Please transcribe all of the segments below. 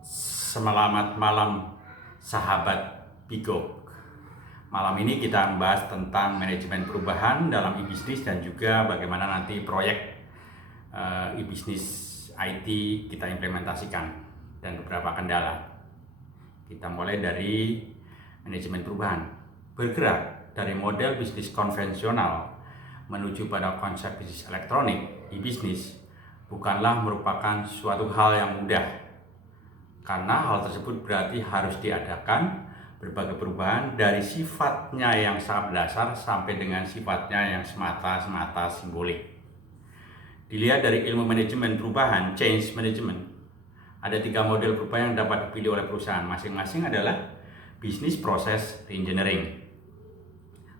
Selamat malam sahabat Pigo. Malam ini kita membahas tentang manajemen perubahan dalam e-bisnis dan juga bagaimana nanti proyek e-bisnis IT kita implementasikan dan beberapa kendala. Kita mulai dari manajemen perubahan. Bergerak dari model bisnis konvensional menuju pada konsep bisnis elektronik, e-bisnis bukanlah merupakan suatu hal yang mudah. Karena hal tersebut berarti harus diadakan berbagai perubahan dari sifatnya yang sangat dasar sampai dengan sifatnya yang semata-mata simbolik. Dilihat dari ilmu manajemen perubahan, change management, ada 3 model perubahan yang dapat dipilih oleh perusahaan. Masing-masing adalah business process reengineering,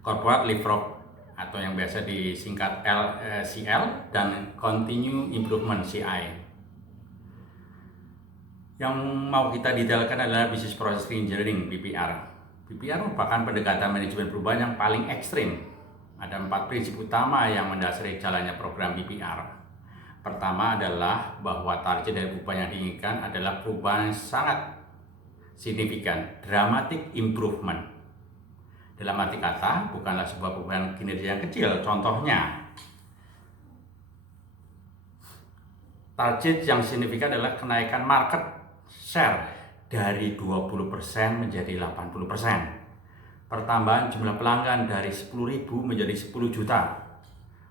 corporate leapfrog atau yang biasa disingkat CL, dan continue improvement CI. Yang mau kita detailkan adalah Business Process Reengineering (BPR). BPR merupakan pendekatan manajemen perubahan yang paling ekstrim. Ada 4 prinsip utama yang mendasari jalannya program BPR. Pertama adalah bahwa target dari perubahan yang diinginkan adalah perubahan yang sangat signifikan, dramatic improvement. Dalam arti kata, bukanlah sebuah perubahan kinerja yang kecil. Contohnya, target yang signifikan adalah kenaikan market share dari 20% menjadi 80%. Pertambahan jumlah pelanggan dari 10.000 menjadi 10 juta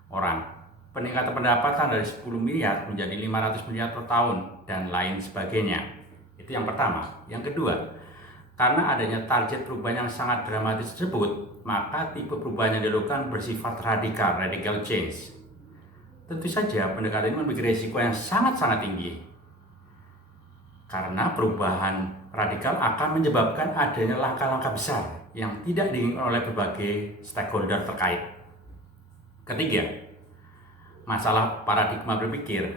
orang. Peningkatan pendapatan dari 10 miliar menjadi 500 miliar per tahun dan lain sebagainya. Itu yang pertama. Yang kedua, karena adanya target perubahan yang sangat dramatis tersebut, maka tipe perubahan yang dilakukan bersifat radikal, radical change. Tentu saja pendekatan ini memiliki risiko yang sangat-sangat tinggi. Karena perubahan radikal akan menyebabkan adanya langkah-langkah besar yang tidak diinginkan oleh berbagai stakeholder terkait. Ketiga, masalah paradigma berpikir.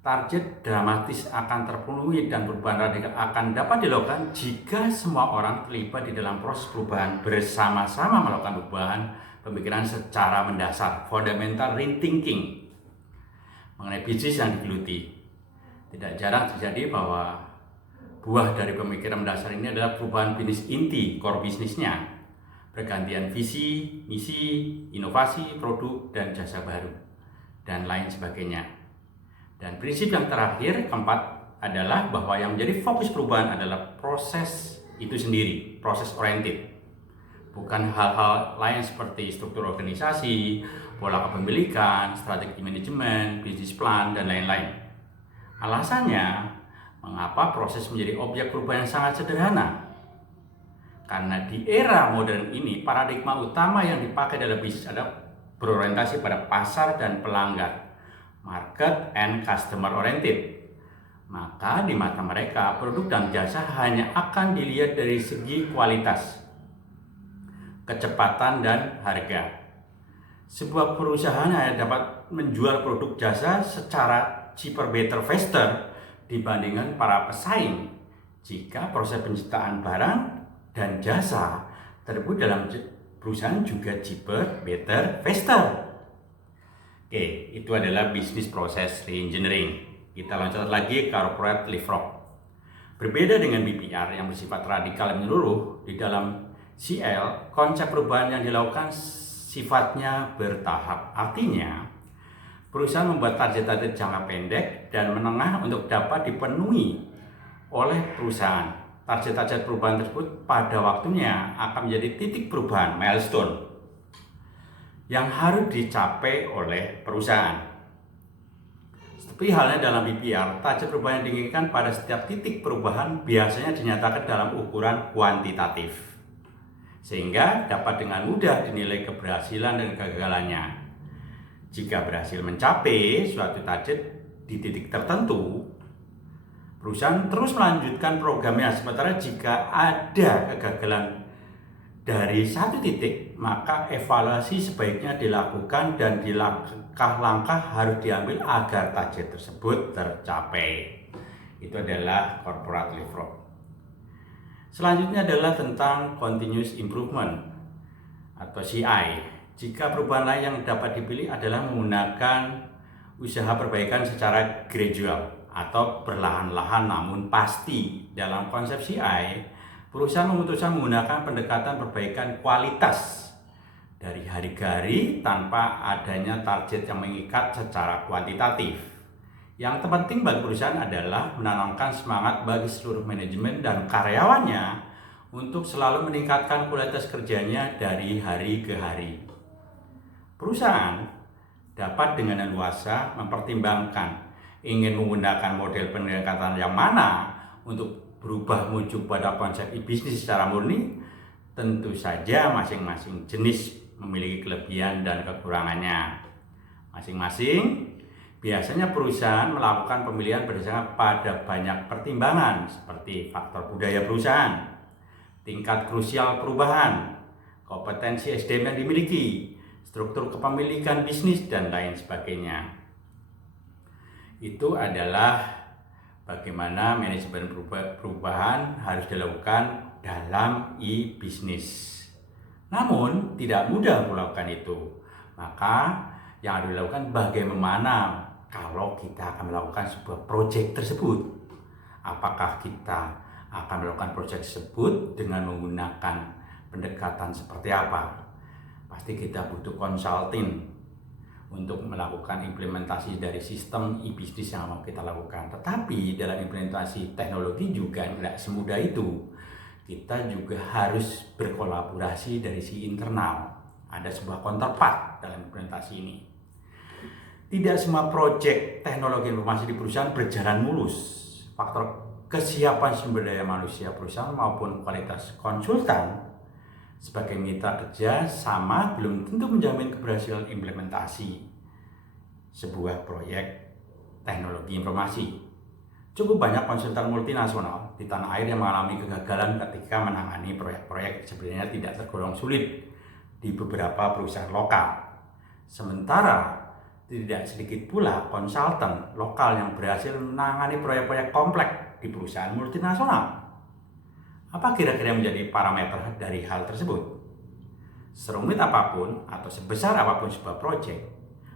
Target dramatis akan terpenuhi dan perubahan radikal akan dapat dilakukan jika semua orang terlibat di dalam proses perubahan bersama-sama melakukan perubahan pemikiran secara mendasar, fundamental rethinking mengenai bisnis yang digeluti. Tidak jarang terjadi bahwa buah dari pemikiran mendasar ini adalah perubahan bisnis inti, core bisnisnya, pergantian visi, misi, inovasi, produk, dan jasa baru, dan lain sebagainya. Dan prinsip yang terakhir, keempat, adalah bahwa yang menjadi fokus perubahan adalah proses itu sendiri, proses oriented. Bukan hal-hal lain seperti struktur organisasi, pola kepemilikan, strategi manajemen, bisnis plan, dan lain-lain. Alasannya, mengapa proses menjadi objek perubahan yang sangat sederhana? Karena di era modern ini, paradigma utama yang dipakai dalam bisnis adalah berorientasi pada pasar dan pelanggan, market and customer oriented. Maka di mata mereka, produk dan jasa hanya akan dilihat dari segi kualitas, kecepatan, dan harga. Sebuah perusahaan hanya dapat menjual produk jasa secara cheaper, better, faster dibandingkan para pesaing jika proses penciptaan barang dan jasa tersebut dalam perusahaan juga cheaper, better, faster. Oke, itu adalah business process reengineering. Kita loncat lagi ke corporate leapfrog. Berbeda dengan BPR yang bersifat radikal dan menyeluruh, di dalam CL konsep perubahan yang dilakukan sifatnya bertahap. Artinya, perusahaan membuat target-target jangka pendek dan menengah untuk dapat dipenuhi oleh perusahaan. Target-target perubahan tersebut pada waktunya akan menjadi titik perubahan, milestone, yang harus dicapai oleh perusahaan. Seperti halnya dalam BPR, target perubahan yang diinginkan pada setiap titik perubahan biasanya dinyatakan dalam ukuran kuantitatif, sehingga dapat dengan mudah dinilai keberhasilan dan kegagalannya. Jika berhasil mencapai suatu target di titik tertentu, perusahaan terus melanjutkan programnya. Sementara jika ada kegagalan dari satu titik, maka evaluasi sebaiknya dilakukan dan langkah-langkah harus diambil agar target tersebut tercapai. Itu adalah corporate leapfrog. Selanjutnya adalah tentang continuous improvement atau CI. Jika perubahan lain yang dapat dipilih adalah menggunakan usaha perbaikan secara gradual atau perlahan-lahan namun pasti. Dalam konsep CI, perusahaan memutuskan menggunakan pendekatan perbaikan kualitas dari hari ke hari tanpa adanya target yang mengikat secara kuantitatif. Yang terpenting bagi perusahaan adalah menanamkan semangat bagi seluruh manajemen dan karyawannya untuk selalu meningkatkan kualitas kerjanya dari hari ke hari. Perusahaan dapat dengan leluasa mempertimbangkan ingin menggunakan model pendekatan yang mana untuk berubah menuju pada konsep e-bisnis secara murni. Tentu saja masing-masing jenis memiliki kelebihan dan kekurangannya masing-masing. Biasanya perusahaan melakukan pemilihan berdasarkan pada banyak pertimbangan seperti faktor budaya perusahaan, tingkat krusial perubahan, kompetensi SDM yang dimiliki, struktur kepemilikan bisnis, dan lain sebagainya. Itu adalah bagaimana manajemen perubahan harus dilakukan dalam e-bisnis. Namun tidak mudah melakukan itu. Maka yang harus dilakukan bagaimana kalau kita akan melakukan sebuah proyek tersebut. Apakah kita akan melakukan proyek tersebut dengan menggunakan pendekatan seperti apa? Pasti kita butuh konsulting untuk melakukan implementasi dari sistem e-bisnis yang mau kita lakukan. Tetapi dalam implementasi teknologi juga tidak semudah itu. Kita juga harus berkolaborasi dari si internal. Ada sebuah counterpart dalam implementasi ini. Tidak semua proyek teknologi informasi di perusahaan berjalan mulus. Faktor kesiapan sumber daya manusia perusahaan maupun kualitas konsultan sebagai mitra kerja sama belum tentu menjamin keberhasilan implementasi sebuah proyek teknologi informasi. Cukup banyak konsultan multinasional di tanah air yang mengalami kegagalan ketika menangani proyek-proyek sebenarnya tidak tergolong sulit di beberapa perusahaan lokal. Sementara tidak sedikit pula konsultan lokal yang berhasil menangani proyek-proyek kompleks di perusahaan multinasional. Apa kira-kira menjadi parameter dari hal tersebut? Serumit apapun atau sebesar apapun sebuah proyek,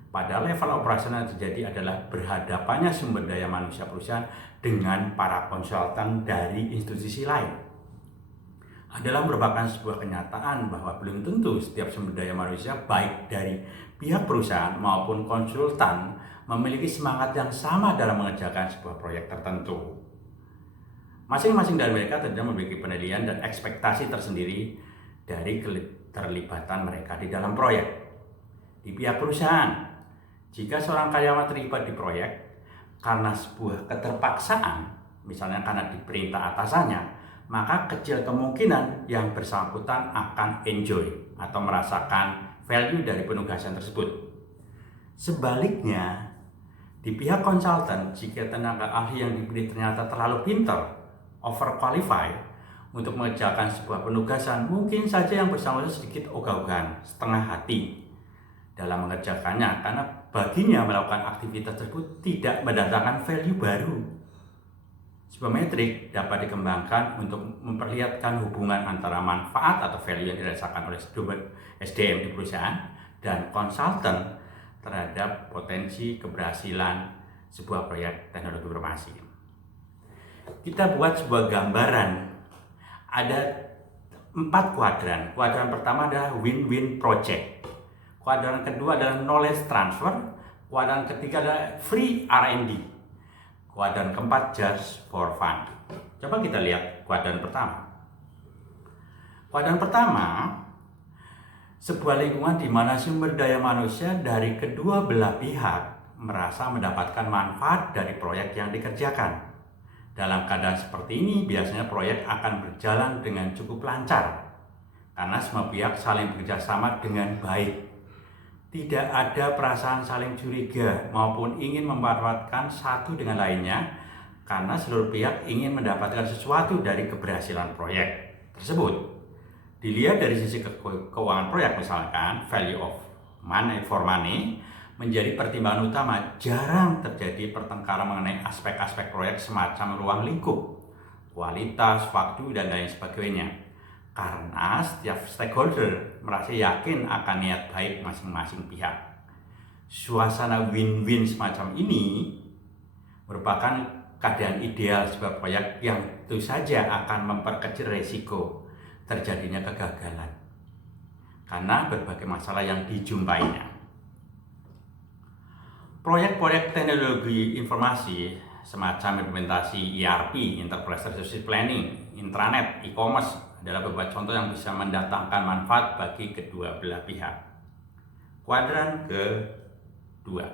pada level operasional terjadi adalah berhadapannya sumber daya manusia perusahaan dengan para konsultan dari institusi lain. Adalah merupakan sebuah kenyataan bahwa belum tentu setiap sumber daya manusia baik dari pihak perusahaan maupun konsultan memiliki semangat yang sama dalam mengerjakan sebuah proyek tertentu. Masing-masing dari mereka tentu memiliki penilaian dan ekspektasi tersendiri dari keterlibatan mereka di dalam proyek. Di pihak perusahaan, jika seorang karyawan terlibat di proyek karena sebuah keterpaksaan, misalnya karena diperintah atasannya, maka kecil kemungkinan yang bersangkutan akan enjoy atau merasakan value dari penugasan tersebut. Sebaliknya, di pihak konsultan, jika tenaga ahli yang dipilih ternyata terlalu pintar, overqualified untuk mengerjakan sebuah penugasan, mungkin saja yang bersangkutan sedikit ogah-ogahan, setengah hati dalam mengerjakannya, karena baginya melakukan aktivitas tersebut tidak mendatangkan value baru. Sebuah metrik dapat dikembangkan untuk memperlihatkan hubungan antara manfaat atau value yang dirasakan oleh SDM di perusahaan dan konsultan terhadap potensi keberhasilan sebuah proyek teknologi informasi. Kita buat sebuah gambaran. Ada 4 kuadran. Kuadran pertama adalah win-win project. Kuadran kedua adalah knowledge transfer. Kuadran ketiga adalah free R&D. Kuadran keempat just for fun. Coba kita lihat kuadran pertama. Kuadran pertama, sebuah lingkungan di mana sumber daya manusia dari kedua belah pihak merasa mendapatkan manfaat dari proyek yang dikerjakan. Dalam keadaan seperti ini, biasanya proyek akan berjalan dengan cukup lancar karena semua pihak saling bekerja sama dengan baik. Tidak ada perasaan saling curiga maupun ingin memanfaatkan satu dengan lainnya karena seluruh pihak ingin mendapatkan sesuatu dari keberhasilan proyek tersebut. Dilihat dari sisi keuangan proyek, misalkan value of money for money menjadi pertimbangan utama. Jarang terjadi pertengkaran mengenai aspek-aspek proyek semacam ruang lingkup, kualitas, waktu, dan lain sebagainya. Karena setiap stakeholder merasa yakin akan niat baik masing-masing pihak. Suasana win-win semacam ini merupakan keadaan ideal sebuah proyek yang tentu saja akan memperkecil risiko terjadinya kegagalan karena berbagai masalah yang dijumpainya. Proyek-proyek teknologi informasi semacam implementasi ERP, Enterprise Resource Planning, intranet, e-commerce adalah beberapa contoh yang bisa mendatangkan manfaat bagi kedua belah pihak. Kuadran kedua,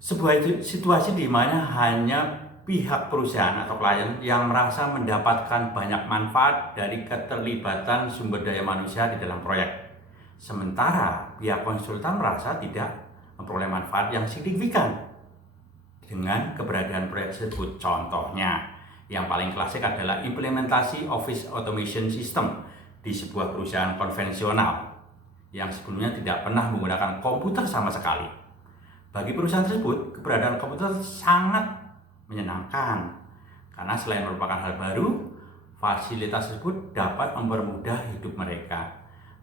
sebuah situasi di mana hanya pihak perusahaan atau klien yang merasa mendapatkan banyak manfaat dari keterlibatan sumber daya manusia di dalam proyek, sementara pihak konsultan merasa tidak memperoleh manfaat yang signifikan dengan keberadaan proyek tersebut. Contohnya, yang paling klasik adalah implementasi Office Automation System di sebuah perusahaan konvensional yang sebelumnya tidak pernah menggunakan komputer sama sekali. Bagi perusahaan tersebut, keberadaan komputer sangat menyenangkan karena selain merupakan hal baru, fasilitas tersebut dapat mempermudah hidup mereka.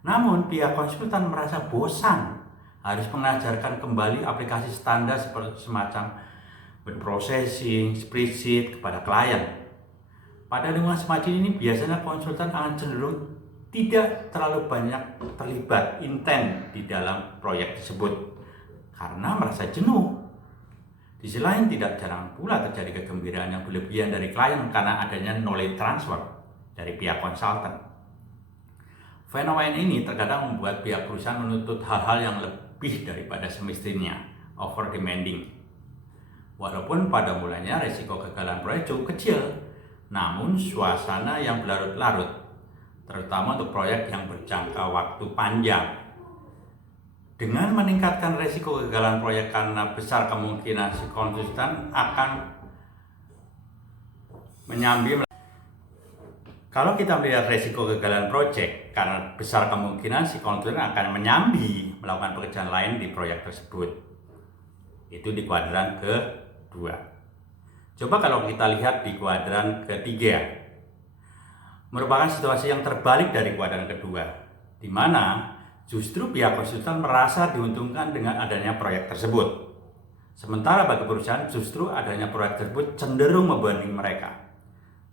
Namun, pihak konsultan merasa bosan harus mengajarkan kembali aplikasi standar seperti semacam word processing, spreadsheet kepada klien. Pada lingkungan semacam ini, biasanya konsultan akan cenderung tidak terlalu banyak terlibat intens di dalam proyek tersebut karena merasa jenuh. Di sisi lain, tidak jarang pula terjadi kegembiraan yang berlebihan dari klien karena adanya knowledge transfer dari pihak konsultan. Fenomena ini terkadang membuat pihak perusahaan menuntut hal-hal yang lebih daripada semestinya, over demanding. Walaupun pada mulanya risiko kegagalan proyek cukup kecil, namun suasana yang berlarut-larut, terutama untuk proyek yang berjangka waktu panjang. Dengan meningkatkan risiko kegagalan proyek karena besar kemungkinan si konsultan akan menyambi. Kalau kita melihat risiko kegagalan proyek karena besar kemungkinan si konsultan akan menyambi melakukan pekerjaan lain di proyek tersebut. Itu di kuadran kedua. Coba kalau kita lihat di kuadran ketiga, merupakan situasi yang terbalik dari kuadran kedua, di mana justru pihak konsultan merasa diuntungkan dengan adanya proyek tersebut. Sementara bagi perusahaan justru adanya proyek tersebut cenderung membebani mereka.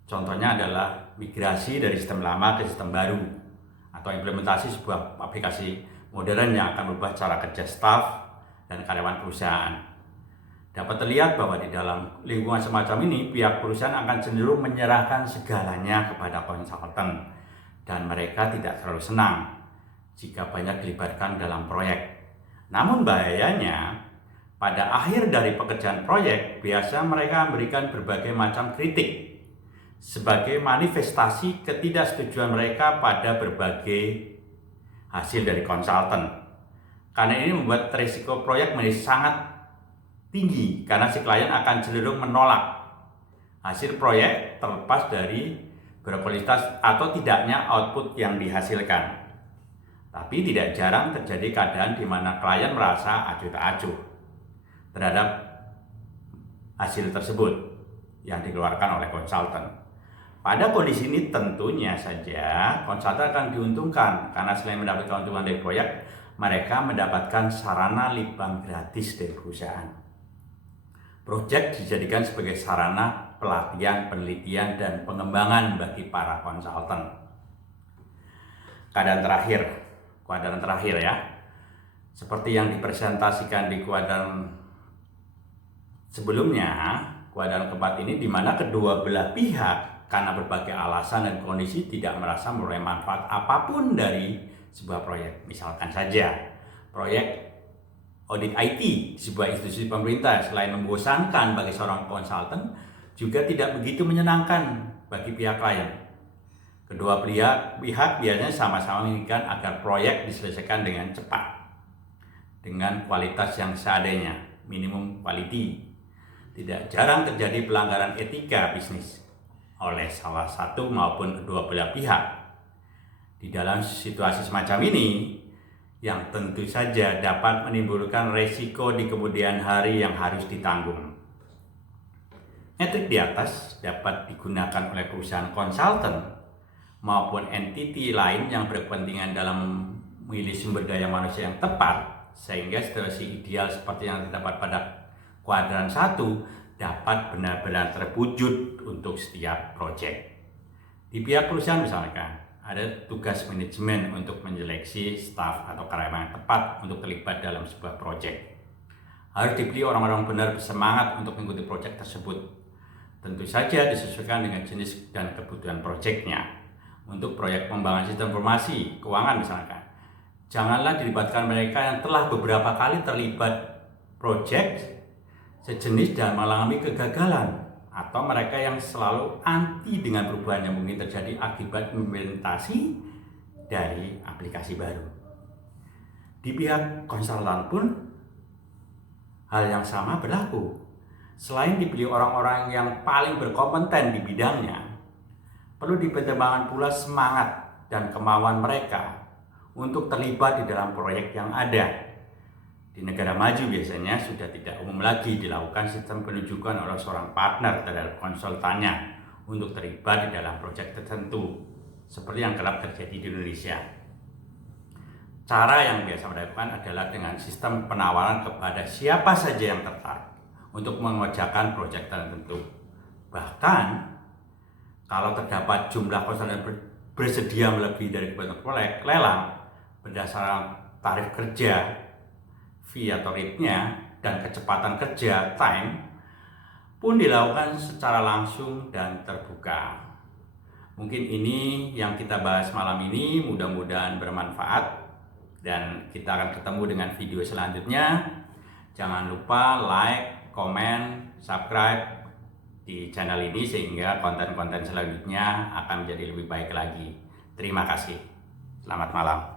Contohnya adalah migrasi dari sistem lama ke sistem baru, atau implementasi sebuah aplikasi modern yang akan merubah cara kerja staf dan karyawan perusahaan. Dapat terlihat bahwa di dalam lingkungan semacam ini, pihak perusahaan akan cenderung menyerahkan segalanya kepada konsultan, dan mereka tidak terlalu senang jika banyak dilibatkan dalam proyek. Namun bahayanya, pada akhir dari pekerjaan proyek, biasa mereka memberikan berbagai macam kritik sebagai manifestasi ketidaksetujuan mereka pada berbagai hasil dari konsultan. Karena ini membuat risiko proyek menjadi sangat tinggi karena si klien akan cenderung menolak hasil proyek terlepas dari berkualitas atau tidaknya output yang dihasilkan. Tapi tidak jarang terjadi keadaan di mana klien merasa acuh tak acuh terhadap hasil tersebut yang dikeluarkan oleh konsultan. Pada kondisi ini tentunya saja konsultan akan diuntungkan karena selain mendapat keuntungan dari proyek, mereka mendapatkan sarana libang gratis dari perusahaan. Proyek dijadikan sebagai sarana pelatihan, penelitian, dan pengembangan bagi para konsultan. Kuadran terakhir ya, seperti yang dipresentasikan di kuadran sebelumnya, kuadran keempat ini di mana kedua belah pihak karena berbagai alasan dan kondisi tidak merasa memperoleh manfaat apapun dari sebuah proyek. Misalkan saja, proyek audit IT di sebuah institusi pemerintah selain membosankan bagi seorang konsultan, juga tidak begitu menyenangkan bagi pihak klien. Kedua pihak biasanya sama-sama menginginkan agar proyek diselesaikan dengan cepat, dengan kualitas yang seadanya, minimum quality. Tidak jarang terjadi pelanggaran etika bisnis oleh salah satu maupun kedua belah pihak. Di dalam situasi semacam ini, yang tentu saja dapat menimbulkan resiko di kemudian hari yang harus ditanggung. Metrik di atas dapat digunakan oleh perusahaan konsultan maupun entiti lain yang berkepentingan dalam memilih sumber daya manusia yang tepat, sehingga situasi ideal seperti yang terdapat pada kuadran 1 dapat benar-benar terwujud untuk setiap proyek. Di pihak perusahaan misalkan, ada tugas manajemen untuk menyeleksi staf atau karyawan yang tepat untuk terlibat dalam sebuah proyek. Harus dipilih orang-orang benar bersemangat untuk mengikuti proyek tersebut. Tentu saja disesuaikan dengan jenis dan kebutuhan proyeknya. Untuk proyek pengembangan sistem informasi keuangan misalkan, janganlah dilibatkan mereka yang telah beberapa kali terlibat proyek sejenis dan mengalami kegagalan, atau mereka yang selalu anti dengan perubahan yang mungkin terjadi akibat implementasi dari aplikasi baru. Di pihak konsultan pun hal yang sama berlaku. Selain dipilih orang-orang yang paling berkompeten di bidangnya, perlu dipertimbangkan pula semangat dan kemauan mereka untuk terlibat di dalam proyek yang ada. Di negara maju biasanya sudah tidak umum lagi dilakukan sistem penunjukan oleh seorang partner terhadap konsultannya untuk terlibat di dalam proyek tertentu, seperti yang kerap terjadi di Indonesia. Cara yang biasa dilakukan adalah dengan sistem penawaran kepada siapa saja yang tertarik untuk mengerjakan proyek tertentu. Bahkan, kalau terdapat jumlah konsultan bersedia melebihi dari kebutuhan proyek, lelang berdasarkan tarif kerja, fee atau rate-nya, dan kecepatan kerja time pun dilakukan secara langsung dan terbuka. Mungkin ini yang kita bahas malam ini, mudah-mudahan bermanfaat dan kita akan ketemu dengan video selanjutnya. Jangan lupa like, komen, subscribe di channel ini sehingga konten-konten selanjutnya akan menjadi lebih baik lagi. Terima kasih. Selamat malam.